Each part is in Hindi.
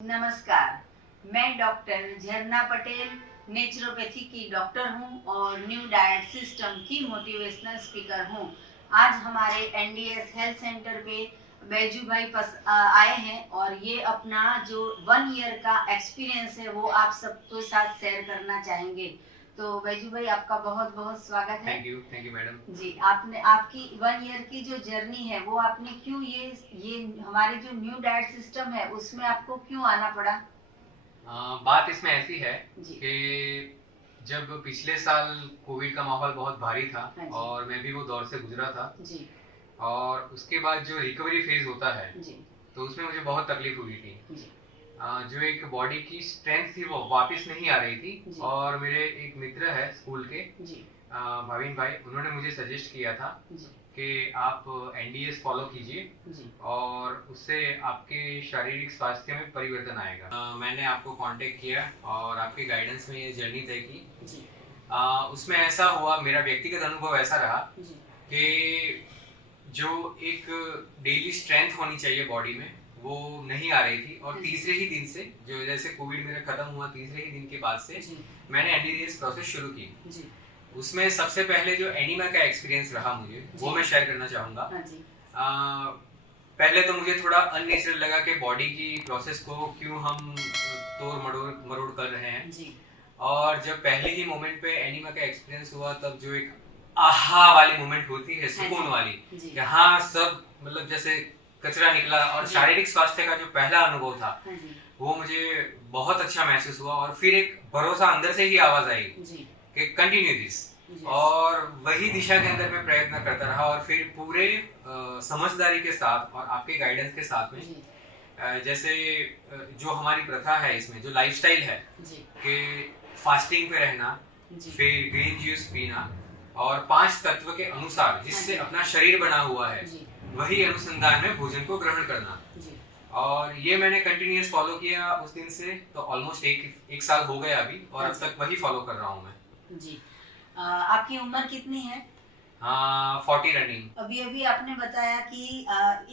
नमस्कार, मैं डॉक्टर झरना पटेल नेचुरोपैथी की डॉक्टर हूं और न्यू डाइट सिस्टम की मोटिवेशनल स्पीकर हूं। आज हमारे एनडीएस हेल्थ सेंटर पे बैजू भाई आए हैं और ये अपना जो 1 ईयर का एक्सपीरियंस है वो आप सबके साथ शेयर करना चाहेंगे। तो बैजू भाई आपका बहुत बहुत स्वागत है। थैंक यू मैडम जी। आपने आपकी 1 ईयर की जो जर्नी है वो आपने क्यों ये हमारे जो न्यू डाइट सिस्टम है उसमें आपको क्यों आना पड़ा? बात इसमें ऐसी है जी। कि जब पिछले साल कोविड का माहौल बहुत भारी था हाँ जी। और मैं भी वो दौर से गुजरा था जी। और उसके बाद जो रिकवरी फेज होता है जी। तो उसमें मुझे बहुत तकलीफ हुई थी। जी। जो एक बॉडी की स्ट्रेंथ थी वो वापस नहीं आ रही थी जी। और मेरे एक मित्र है स्कूल के जी। भाविन भाई, उन्होंने मुझे सजेस्ट किया था जी। कि आप एनडीएस फॉलो कीजिए जी। और उससे आपके शारीरिक स्वास्थ्य में परिवर्तन आएगा। मैंने आपको कांटेक्ट किया और आपके गाइडेंस में ये जर्नी तय की। जी। उसमें ऐसा हुआ, मेरा व्यक्तिगत अनुभव ऐसा रहा जी। कि जो एक डेली स्ट्रेंथ होनी चाहिए बॉडी में वो नहीं आ रही थी और तीसरे ही दिन से, जो जैसे कोविड मेरा खत्म हुआ तीसरे ही दिन के बाद से मैंने एनडीएस प्रोसेस शुरू की। जी। उसमें सबसे पहले जो एनीमा का एक्सपीरियंस रहा मुझे वो मैं शेयर करना चाहूँगा। हाँ जी। पहले तो मुझे थोड़ा अननेचुरल लगा कि बॉडी की प्रोसेस को क्यों हम तोड़ मरोड़ मरोड़ कर रहे हैं। जी। और जब पहले ही मोमेंट पे एनीमा का एक्सपीरियंस हुआ तब जो एक आहा वाली मोमेंट होती है, सुकून वाली, कि हाँ सब मतलब जैसे कचरा निकला, और शारीरिक स्वास्थ्य का जो पहला अनुभव था वो मुझे बहुत अच्छा महसूस हुआ और फिर एक भरोसा अंदर से ही आवाज आई कि कंटिन्यू दिस। और वही दिशा के अंदर मैं प्रयत्न करता रहा और फिर पूरे समझदारी के साथ और आपके गाइडेंस के साथ में जैसे जो हमारी प्रथा है इसमें जो लाइफस्टाइल है कि फास्टिंग पे रहना, फिर ग्रीन जूस पीना और 5 तत्व के अनुसार जिससे अपना शरीर बना हुआ है वही अनुसंधान में भोजन को ग्रहण करना। और ये मैंने कंटिन्यूअस फॉलो किया उस दिन से, तो ऑलमोस्ट एक साल हो गया अभी और अब तक वही फॉलो कर रहा हूँ मैं। जी। आपकी उम्र कितनी है? 40 रनिंग। अभी अभी आपने बताया कि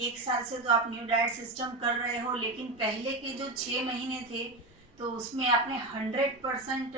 1 साल से तो आप न्यू डाइट सिस्टम कर रहे हो, लेकिन पहले के जो 6 महीने थे तो उसमें आपने 100%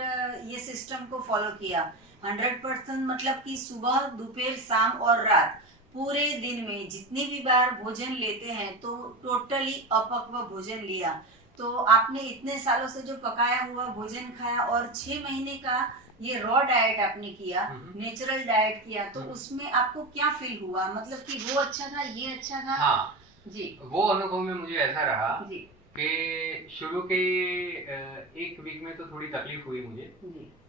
ये सिस्टम को फॉलो किया। 100% मतलब कि सुबह, दोपहर, शाम और रात पूरे दिन में जितनी भी बार भोजन लेते हैं तो टोटली अपक्व भोजन लिया। तो आपने इतने सालों से जो पकाया हुआ भोजन खाया और 6 महीने का ये रॉ डाइट आपने किया, नेचुरल डाइट किया, तो उसमें आपको क्या फील हुआ? मतलब कि वो अच्छा था, ये अच्छा था? हाँ जी। वो अनुभव में मुझे ऐसा रहा जी कि शुरू के 1 वीक में तो थोड़ी तकलीफ हुई मुझे,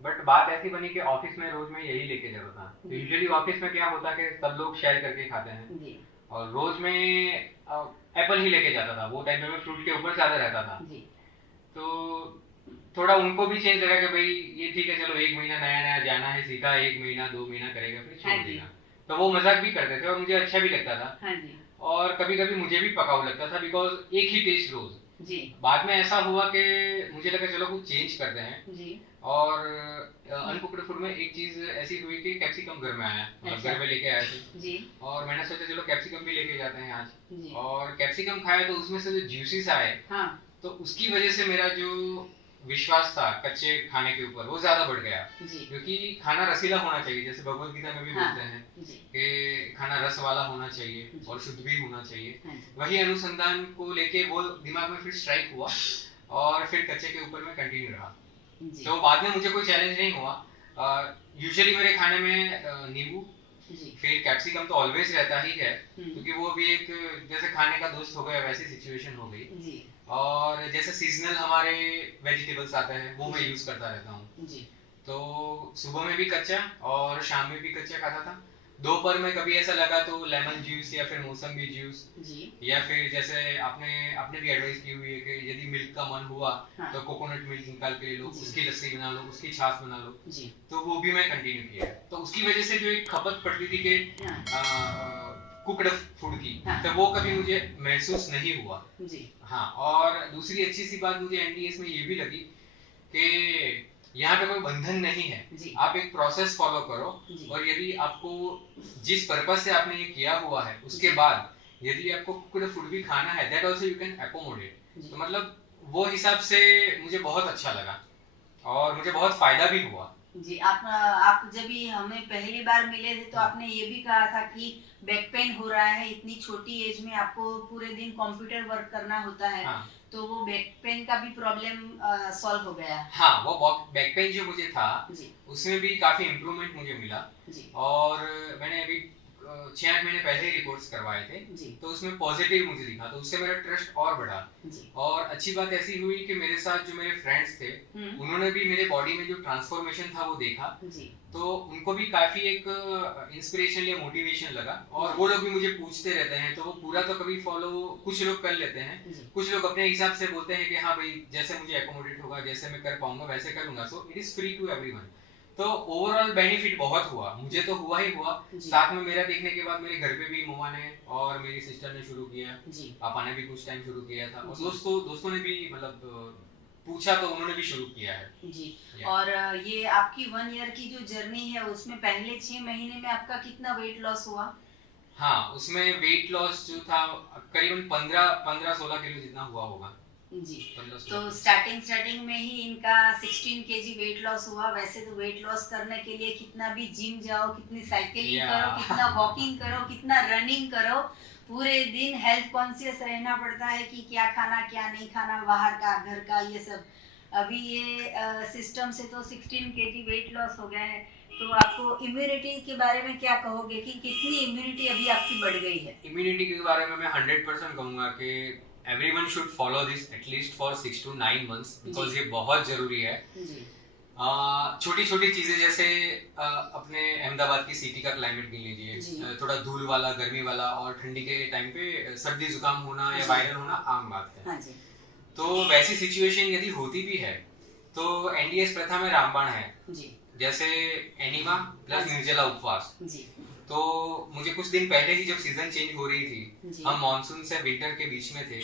बट बात ऐसी बनी कि ऑफिस में रोज मैं यही लेके जाता था। तो यूजुअली ऑफिस में क्या होता है कि सब लोग शेयर करके खाते हैं जी। और रोज में एप्पल ही लेके जाता था, वो टाइम में मैं फ्रूट के ऊपर ज्यादा रहता था जी। तो थोड़ा उनको भी चेंज लगा कि भाई ये ठीक है, चलो 1 महीना नया नया जाना है, सीखा 1 महीना 2 महीना करेगा फिर छोड़ देगा। तो वो मजाक भी करते थे और मुझे अच्छा भी लगता था। हाँ जी। और कभी कभी मुझे भी पकाऊ लगता था बिकॉज एक ही टेस्ट रोज जी। बाद में ऐसा हुआ कि मुझे लगा चलो कुछ चेंज करते हैं जी। और अनकुक्ड फूड में एक चीज ऐसी हुई कि कैप्सिकम घर में आया, मतलब घर में लेके आए थे जी। और मैंने सोचा चलो कैप्सिकम भी लेके जाते हैं आज जी। और कैप्सिकम खाया तो उसमें से जो जूसेस आए, हाँ। तो उसकी वजह से मेरा जो विश्वास था कच्चे खाने के ऊपर वो ज्यादा बढ़ गया, क्योंकि खाना रसीला होना चाहिए, जैसे भगवत गीता में भी बोलते हैं कि खाना रस वाला होना चाहिए और शुद्ध भी होना चाहिए। वही अनुसंधान को लेके वो दिमाग में फिर स्ट्राइक हुआ और फिर कच्चे के ऊपर में कंटिन्यू रहा। तो बाद में मुझे कोई चैलेंज नहीं हुआ। यूजुअली मेरे खाने में नींबू फिर कैप्सिकम तो ऑलवेज रहता ही है, क्योंकि वो भी एक जैसे खाने का दोस्त हो गया वैसी सिचुएशन हो गई। और जैसे सीजनल हमारे वेजिटेबल्स आते हैं वो मैं यूज करता रहता हूँ जी। तो सुबह में भी कच्चा और शाम में भी कच्चा खाता था। दोपहर में कभी ऐसा लगा तो लेमन जूस या फिर मौसमी जूस जी। या फिर जैसे आपने भी एडवाइस की हुई है कि यदि मिल्क का मन हुआ हाँ। तो कोकोनट मिल्क निकाल के लो, उसकी लस्सी बना लो, उसकी छाछ बना लो जी। तो वो भी मैं कंटिन्यू किया। तो उसकी वजह से जो एक खपत पड़ती थी कि कुक्ड फूड की, हाँ। तो वो कभी मुझे महसूस नहीं हुआ जी। हाँ। और दूसरी अच्छी सी बात मुझे एनडीएस में ये भी लगी कि यहाँ पे कोई बंधन नहीं है जी। आप एक प्रोसेस फॉलो करो और यदि आपको जिस पर्पस से आपने ये किया हुआ है उसके बाद यदि आपको कुक्ड फूड भी खाना है that also you can accommodate. तो मतलब वो हिसाब से मुझे बहुत अच्छा लगा और मुझे बहुत फायदा भी हुआ। जी, आप जब भी हमें पहली बार मिले थे तो आपने ये भी कहा था कि बैक पेन हो रहा है, इतनी छोटी एज में आपको पूरे दिन कंप्यूटर वर्क करना होता है। हाँ। तो वो बैक पेन का भी प्रॉब्लम सॉल्व हो गया। हाँ, वो बैक पेन जो मुझे था जी, उसमें भी काफी इम्प्रूवमेंट मुझे मिला। जी, और मैंने अभी 6-8 महीने पहले ही रिपोर्ट्स करवाए थे, जी, तो उसमें पॉजिटिव मुझे दिखा, तो उससे मेरा ट्रस्ट और बढ़ा। जी, और अच्छी बात ऐसी हुई कि मेरे साथ जो मेरे फ्रेंड्स थे उन्होंने भी मेरे बॉडी में जो ट्रांसफॉर्मेशन था वो देखा, जी, तो उनको भी काफी एक इंस्पिरेशन या मोटिवेशन लगा। और वो लोग भी मुझे पूछते रहते हैं, तो वो पूरा तो कभी फॉलो कुछ लोग कर लेते हैं, जी, कुछ लोग अपने हिसाब से बोलते हैं कि हाँ भाई जैसे मुझे एकोमोडेट होगा, जैसे मैं कर पाऊंगा वैसे करूंगा। So it is free to everyone. तो ओवरऑल बेनिफिट बहुत हुआ, मुझे तो हुआ ही हुआ, जी, साथ में मेरा देखने के बाद मेरे घर पे भी मम्मा ने और मेरी सिस्टर ने शुरू किया, जी, पापा ने भी कुछ टाइम शुरू किया था, और जी, दोस्तों ने भी मतलब पूछा तो उन्होंने भी शुरू किया है। जी। Yeah. और ये आपकी 1 ईयर की जो जर्नी है उसमें पहले 6 महीने में आपका कितना वेट लॉस हुआ? हाँ, उसमें वेट लॉस जो था करीबन 15-16 किलो जितना हुआ होगा। जी, 15-16 तो किलो। स्टार्टिंग में ही इनका 16 केजी वेट लॉस हुआ। वैसे तो वेट लॉस करने के लिए कितना भी जिम जाओ, कितनी साइकिलिंग Yeah. करो, कितना वॉकिंग करो, कितना रनिंग करो, पूरे दिन हेल्थ कॉन्शियस रहना पड़ता है कि क्या खाना क्या नहीं खाना, बाहर का घर का ये सब। अभी ये सिस्टम से तो 16 केजी वेट लॉस हो गया है। तो आपको इम्यूनिटी के बारे में क्या कहोगे कि कितनी इम्यूनिटी अभी आपकी बढ़ गई है? इम्यूनिटी के बारे में मैं 100% कहूंगा कि everyone should follow this at least for 6 to 9 months, because ये बहुत जरूरी है। जी, छोटी छोटी चीजें जैसे अपने अहमदाबाद की सिटी का क्लाइमेट गिन जी। लीजिए, थोड़ा धूल वाला, गर्मी वाला, और ठंडी के टाइम पे सर्दी जुकाम होना या जी। वायरल होना आम बात है। हाँ जी, तो वैसी सिचुएशन यदि होती भी है तो एनडीएस प्रथा में रामबाण है, जी, जैसे एनिमा प्लस जी। निर्जला उपवास। जी, तो मुझे कुछ दिन पहले ही जब सीजन चेंज हो रही थी, जी। हम मॉनसून से विंटर के बीच में थे,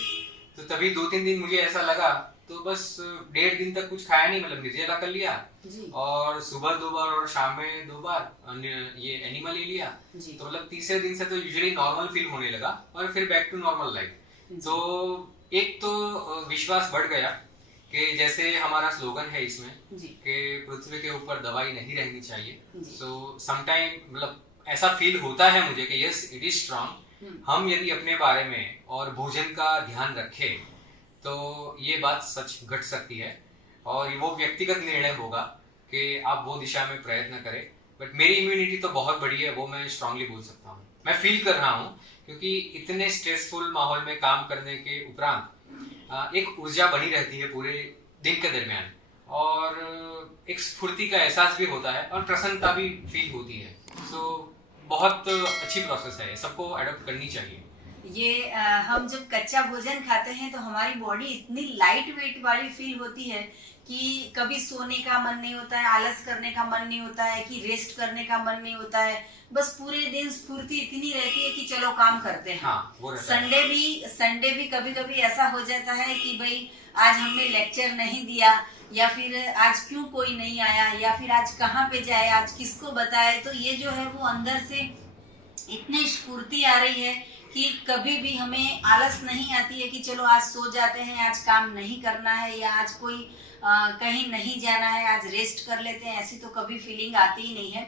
तो तभी 2-3 दिन मुझे ऐसा लगा, तो बस 1.5 दिन तक कुछ खाया नहीं, मतलब निर्जला कर लिया, जी, और सुबह 2 बार और शाम में 2 बार ये एनिमा ले लिया। जी, तो मतलब तीसरे दिन से तो यूजुअली नॉर्मल फील होने लगा और फिर बैक टू नॉर्मल लाइफ। जी। तो एक तो विश्वास बढ़ गया कि जैसे हमारा स्लोगन है इसमें जी, कि पृथ्वी के ऊपर दवाई नहीं रहनी चाहिए। जी। सो समटाइम मतलब ऐसा फील होता है मुझे कि यस इट इज स्ट्रांग। हम यदि अपने बारे में और भोजन का ध्यान रखें तो ये बात सच घट सकती है, और वो व्यक्तिगत निर्णय होगा कि आप वो दिशा में प्रयत्न करें। बट मेरी इम्यूनिटी तो बहुत बड़ी है, वो मैं स्ट्रांगली बोल सकता हूँ, मैं फील कर रहा हूँ, क्योंकि इतने स्ट्रेसफुल माहौल में काम करने के उपरांत एक ऊर्जा बनी रहती है पूरे दिन के दरमियान, और एक स्फूर्ति का एहसास भी होता है और प्रसन्नता भी फील होती है। सो बहुत अच्छी प्रोसेस है, सबको अडॉप्ट करनी चाहिए। ये हम जब कच्चा भोजन खाते हैं तो हमारी बॉडी इतनी लाइट वेट वाली फील होती है कि कभी सोने का मन नहीं होता है, आलस करने का मन नहीं होता है, कि रेस्ट करने का मन नहीं होता है। बस पूरे दिन स्फूर्ति इतनी रहती है कि चलो काम करते हैं। हाँ, वो रहता है। संडे भी कभी कभी ऐसा हो जाता है कि भाई आज हमने लेक्चर नहीं दिया, या फिर आज क्यों कोई नहीं आया, या फिर आज कहाँ पे जाए, आज किसको बताए। तो ये जो है वो अंदर से इतनी स्फूर्ति आ रही है कि कभी भी हमें आलस नहीं आती है कि चलो आज सो जाते हैं, आज काम नहीं करना है, या आज कोई कहीं नहीं जाना है, आज रेस्ट कर लेते हैं। ऐसी तो कभी फीलिंग आती ही नहीं है।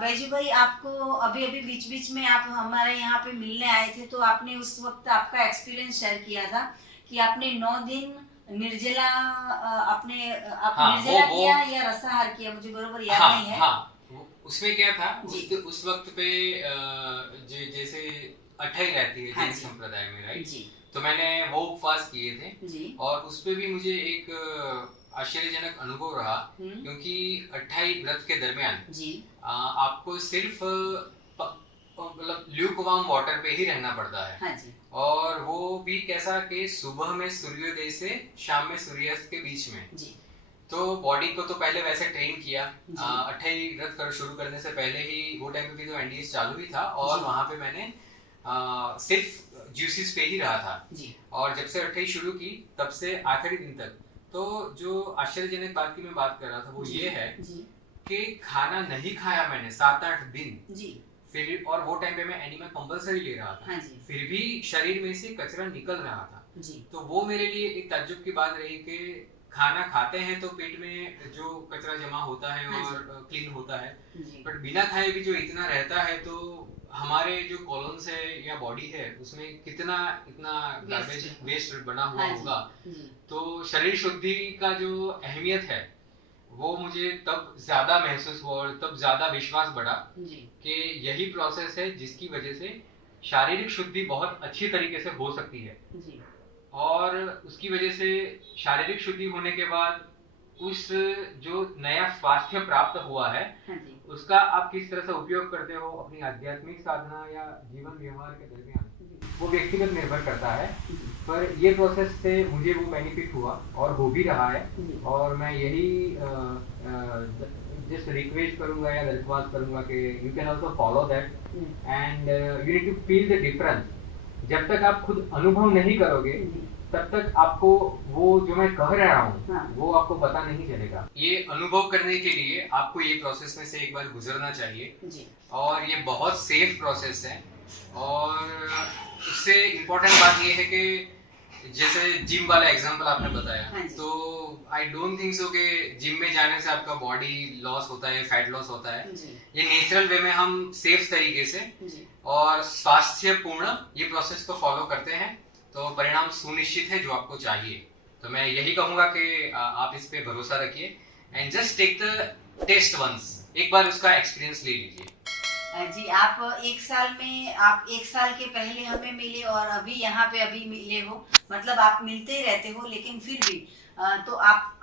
बैजू भाई, आपको अभी अभी बीच बीच में आप हमारे यहाँ पे मिलने आए थे, तो आपने उस वक्त आपका एक्सपीरियंस शेयर किया था कि आपने 9 दिन निर्जला आप निर्जला किया या रसाहार किया, मुझे बरोबर याद नहीं है। उसमें क्या था, उस वक्त पे जैसे अठाई रहती है जैन संप्रदाय में, राइट जी। तो मैंने वो उपवास किए थे जी। और उसपे भी मुझे एक आश्चर्यजनक अनुभव रहा, क्योंकि 28 व्रत के दरमियान जी आपको सिर्फ मतलब ल्यूकवार्म वाटर पे ही रहना पड़ता है। हाँ जी। और वो भी कैसा कि सुबह में सूर्योदय से शाम में सूर्यास्त के बीच में जी। तो बॉडी को तो पहले वैसे ट्रेन किया, 28 व्रत शुरू करने से पहले ही, वो टाइम पे भी तो एनडीएस चालू ही था, और वहां पे मैंने सिर्फ जूसेस पे ही रहा था जी। और जब से 28 शुरू की तब से आखिरी दिन तक, तो जो आश्चर्यजनक बात की मैं बात कर रहा था वो ये है कि खाना नहीं खाया मैंने 7-8 दिन जी। फिर और वो टाइम पे मैं एनिमा कंपलसरी ले रहा था। हाँ जी। फिर भी शरीर में से कचरा निकल रहा था। जी। तो वो मेरे लिए एक ताज्जुब की बात रही कि खाना खाते हैं तो पेट में जो कचरा जमा होता है और क्लीन होता है, बट बिना खाए भी जो इतना रहता है, तो हमारे जो कॉलम्स है या बॉडी है उसमें कितना इतना गार्बेज वेस्ट बना हुआ होगा। तो शरीर शुद्धि का जो अहमियत है वो मुझे तब ज्यादा महसूस हुआ और तब ज्यादा विश्वास बढ़ा कि यही प्रोसेस है जिसकी वजह से शारीरिक शुद्धि बहुत अच्छी तरीके से हो सकती है। और उसकी वजह से शारीरिक शुद्धि होने के बाद उस जो नया स्वास्थ्य प्राप्त हुआ है उसका आप किस तरह से उपयोग करते हो अपनी आध्यात्मिक साधना या जीवन व्यवहार के दरमियान, वो व्यक्तिगत निर्भर करता है। पर ये प्रोसेस से मुझे वो बेनिफिट हुआ और हो भी रहा है। और मैं यही जस्ट रिक्वेस्ट करूंगा या दरख्वास्त करूंगा कि you can also follow that and you need to feel the difference. जब तक आप खुद अनुभव नहीं करोगे तब तक आपको वो जो मैं कह रहा हूँ वो आपको पता नहीं चलेगा। ये अनुभव करने के लिए आपको ये प्रोसेस में से एक बार गुजरना चाहिए और ये बहुत सेफ प्रोसेस है। और उससे इम्पोर्टेंट बात ये है कि जैसे जिम वाला एग्जांपल आपने बताया, तो आई डोंट थिंक सो कि जिम में जाने से आपका बॉडी लॉस होता है, फैट लॉस होता है। ये नेचुरल वे में हम सेफ तरीके से और स्वास्थ्यपूर्ण ये प्रोसेस को फॉलो करते हैं तो परिणाम सुनिश्चित है जो आपको चाहिए। तो मैं यही कहूंगा कि आप इस पे भरोसा रखिए and just take the test once, एक बार उसका एक्सपीरियंस ले लीजिए। जी, आप एक साल के पहले हमें मिले और अभी यहाँ पे अभी मिले हो, मतलब आप मिलते ही रहते हो, लेकिन फिर भी तो आप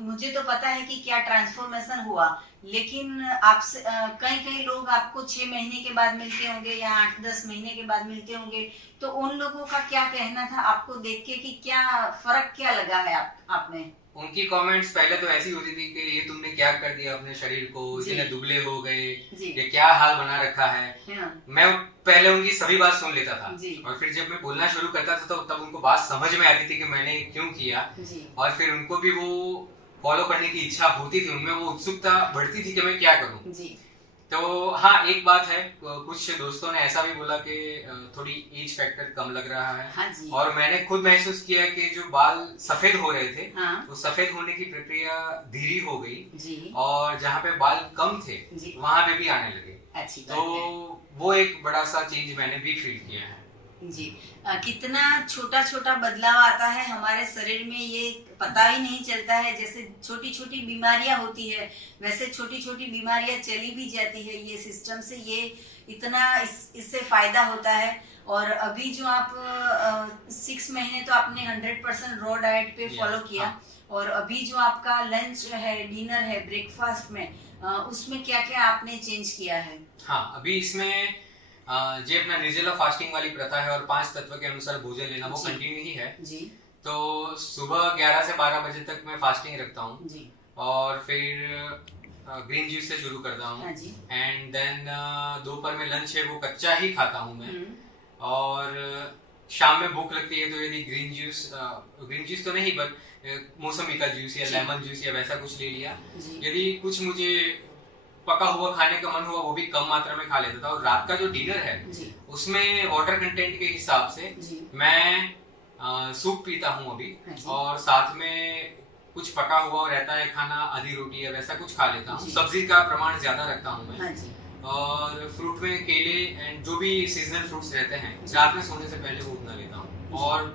मुझे तो पता है कि क्या ट्रांसफॉर्मेशन हुआ, लेकिन आपसे कई लोग आपको 6 महीने के बाद मिलते होंगे या 8-10 महीने के बाद मिलते होंगे, तो उन लोगों का क्या कहना था आपको देख के कि क्या फर्क क्या लगा है आपने? उनकी कमेंट्स पहले तो ऐसी होती थी कि ये तुमने क्या कर दिया अपने शरीर को, इतने दुबले हो गए, ये क्या हाल बना रखा है। मैं पहले उनकी सभी बात सुन लेता था और फिर जब मैं बोलना शुरू करता था तो तब उनको बात समझ में आती थी कि मैंने क्यों किया और फिर उनको भी वो फॉलो करने की इच्छा होती थी, उनमें वो उत्सुकता बढ़ती थी कि मैं क्या करूं। तो हाँ, एक बात है, कुछ दोस्तों ने ऐसा भी बोला कि थोड़ी एज फैक्टर कम लग रहा है। और मैंने खुद महसूस किया कि जो बाल सफेद हो रहे थे वो सफेद होने की प्रक्रिया धीरे हो गई और जहाँ पे बाल कम थे वहां पे भी आने लगे। तो वो एक बड़ा सा चेंज मैंने भी फील किया है। जी, कितना छोटा छोटा बदलाव आता है हमारे शरीर में, ये पता ही नहीं चलता है। जैसे छोटी छोटी बीमारियां होती है वैसे छोटी छोटी बीमारियां चली भी जाती है ये सिस्टम से। ये इतना इससे फायदा होता है। और अभी जो आप 6 महीने तो आपने 100% रॉ डाइट पे फॉलो किया, और अभी जो आपका लंच है, डिनर है, ब्रेकफास्ट में उसमें क्या क्या आपने चेंज किया है? हाँ, अभी इसमें जो अपना निर्जला फास्टिंग वाली प्रथा है और 5 तत्व के अनुसार भोजन लेना वो कंटिन्यू ही है। तो सुबह 11 से 12 बजे तक मैं फास्टिंग रखता हूँ और फिर ग्रीन जूस से शुरू करता हूँ एंड देन दोपहर में लंच है वो कच्चा ही खाता हूँ मैं। और शाम में भूख लगती है तो यदि ग्रीन जूस तो नहीं बट मौसमी का जूस या लेमन जूस या वैसा कुछ ले लिया। यदि कुछ मुझे पका हुआ खाने का मन हुआ वो भी कम मात्रा में खा लेता था। और रात का जो डिनर है उसमें वाटर कंटेंट के हिसाब से मैं सूप पीता हूँ अभी, और साथ में कुछ पका हुआ रहता है खाना, आधी रोटी या वैसा कुछ खा लेता हूँ। सब्जी का प्रमाण ज्यादा रखता हूँ मैं, और फ्रूट में केले एंड जो भी सीजनल फ्रूट्स रहते हैं रात में सोने से पहले वो उतना लेता हूँ। और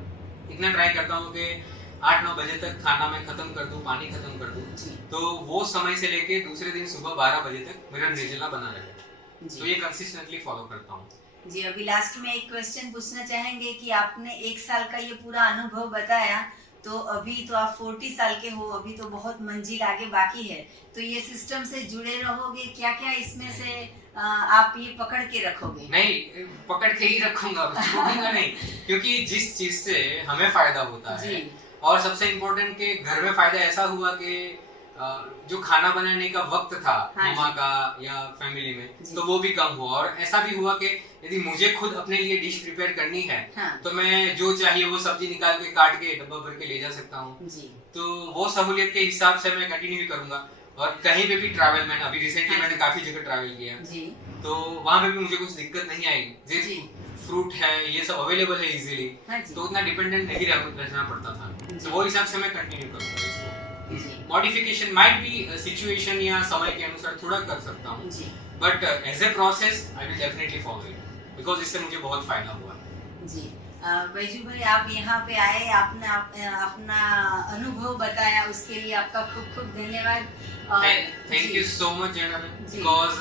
इतना ट्राई करता हूँ कि 8-9 बजे तक खाना मैं खत्म कर दूं, पानी खत्म कर दूं, तो वो समय से लेके दूसरे दिन सुबह 12 बजे तक मेरा निर्जला बना रहे। तो ये कंसिस्टेंटली फॉलो करता हूँ। जी, अभी लास्ट में एक क्वेश्चन पूछना चाहेंगे कि आपने 1 साल का ये पूरा अनुभव बताया, तो अभी तो आप 40 साल के हो, अभी तो बहुत मंजिल आगे बाकी है, तो ये सिस्टम से जुड़े रहोगे? क्या क्या इसमें से आप ये पकड़ के रखोगे? नहीं, पकड़ के ही रखूंगा, छोड़ूंगा नहीं, क्योंकि जिस चीज से हमें फायदा होता है, और सबसे इम्पोर्टेंट कि घर में फायदा ऐसा हुआ कि जो खाना बनाने का वक्त था मामा का या फैमिली में, तो वो भी कम हुआ। और ऐसा भी हुआ कि यदि मुझे खुद अपने लिए डिश प्रिपेयर करनी है तो मैं जो चाहिए वो सब्जी निकाल के काट के डब्बा भर के ले जा सकता हूँ। तो वो सहूलियत के हिसाब से मैं कंटिन्यू करूंगा। और कहीं पे भी ट्रैवल मैंने अभी रिसेंटली मैंने काफी जगह ट्रैवल किया जी तो वहाँ पे भी मुझे कुछ दिक्कत नहीं आई। जी फ्रूट है ये सब अवेलेबल है इजीली, हाँ जी तो उतना डिपेंडेंट नहीं रहना पड़ता था। तो वो हिसाब से मैं कंटिन्यू करूँगा इसको। जी मॉडिफिकेशन माइट बी सिचुएशन या समय के अनुसार थोड़ा कर सकता हूँ, जी but as a process I will definitely follow it because इससे मुझे बहुत फायदा हुआ। जी बैजू भाई आप यहाँ पे आए, आपने अपना अनुभव बताया, उसके लिए आपका खूब खूब धन्यवाद। Thank you so much general, because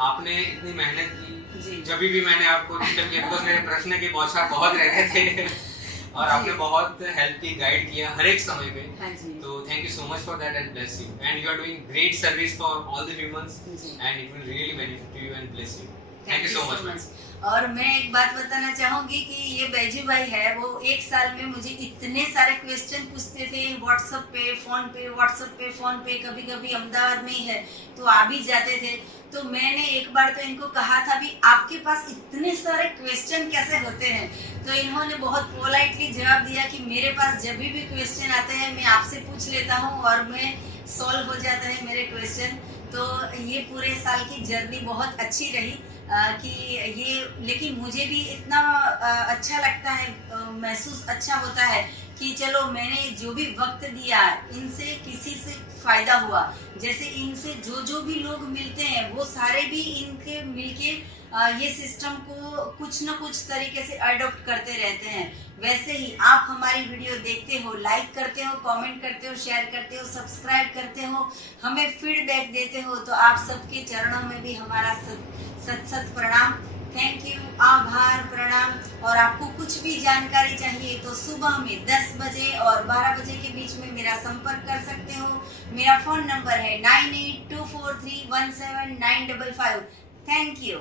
आपने इतनी मेहनत की। जी जब भी मैंने आपको डिस्टर्ब किया बिकॉज मेरे प्रश्न के बौछार बहुत रह रहे थे और आपने बहुत हेल्प की, गाइड किया हर एक समय पे। हाँ जी तो thank you so much for that and bless you and you are doing great service for all the humans and it will really benefit you and bless you. Thank you so much. और मैं एक बात बताना चाहूंगी कि ये बैजू भाई है, वो एक साल में मुझे इतने सारे क्वेश्चन पूछते थे व्हाट्सएप पे फोन पे, कभी कभी अहमदाबाद में ही है तो आ भी जाते थे। तो मैंने एक बार तो इनको कहा था भी आपके पास इतने सारे क्वेश्चन कैसे होते हैं, तो इन्होंने बहुत पोलाइटली जवाब दिया कि मेरे पास जब भी क्वेश्चन आते हैं मैं आपसे पूछ लेता हूँ और मैं सॉल्व हो जाता है मेरे क्वेश्चन। तो ये पूरे साल की जर्नी बहुत अच्छी रही कि ये, लेकिन मुझे भी इतना अच्छा लगता है, महसूस अच्छा होता है कि चलो मैंने जो भी वक्त दिया इनसे किसी से फायदा हुआ। जैसे इनसे जो भी लोग मिलते हैं वो सारे भी इनके मिलके ये सिस्टम को कुछ न कुछ तरीके से अडॉप्ट करते रहते हैं। वैसे ही आप हमारी वीडियो देखते हो, लाइक करते हो, कमेंट करते हो, शेयर करते हो, सब्सक्राइब करते हो, हमें फीडबैक देते हो, तो आप सबके चरणों में भी हमारा सत प्रणाम। थैंक यू, आभार, प्रणाम। और आपको कुछ भी जानकारी चाहिए तो सुबह में 10 बजे और 12 बजे के बीच में मेरा संपर्क कर सकते हो। मेरा फोन नंबर है 9824317955। Thank you.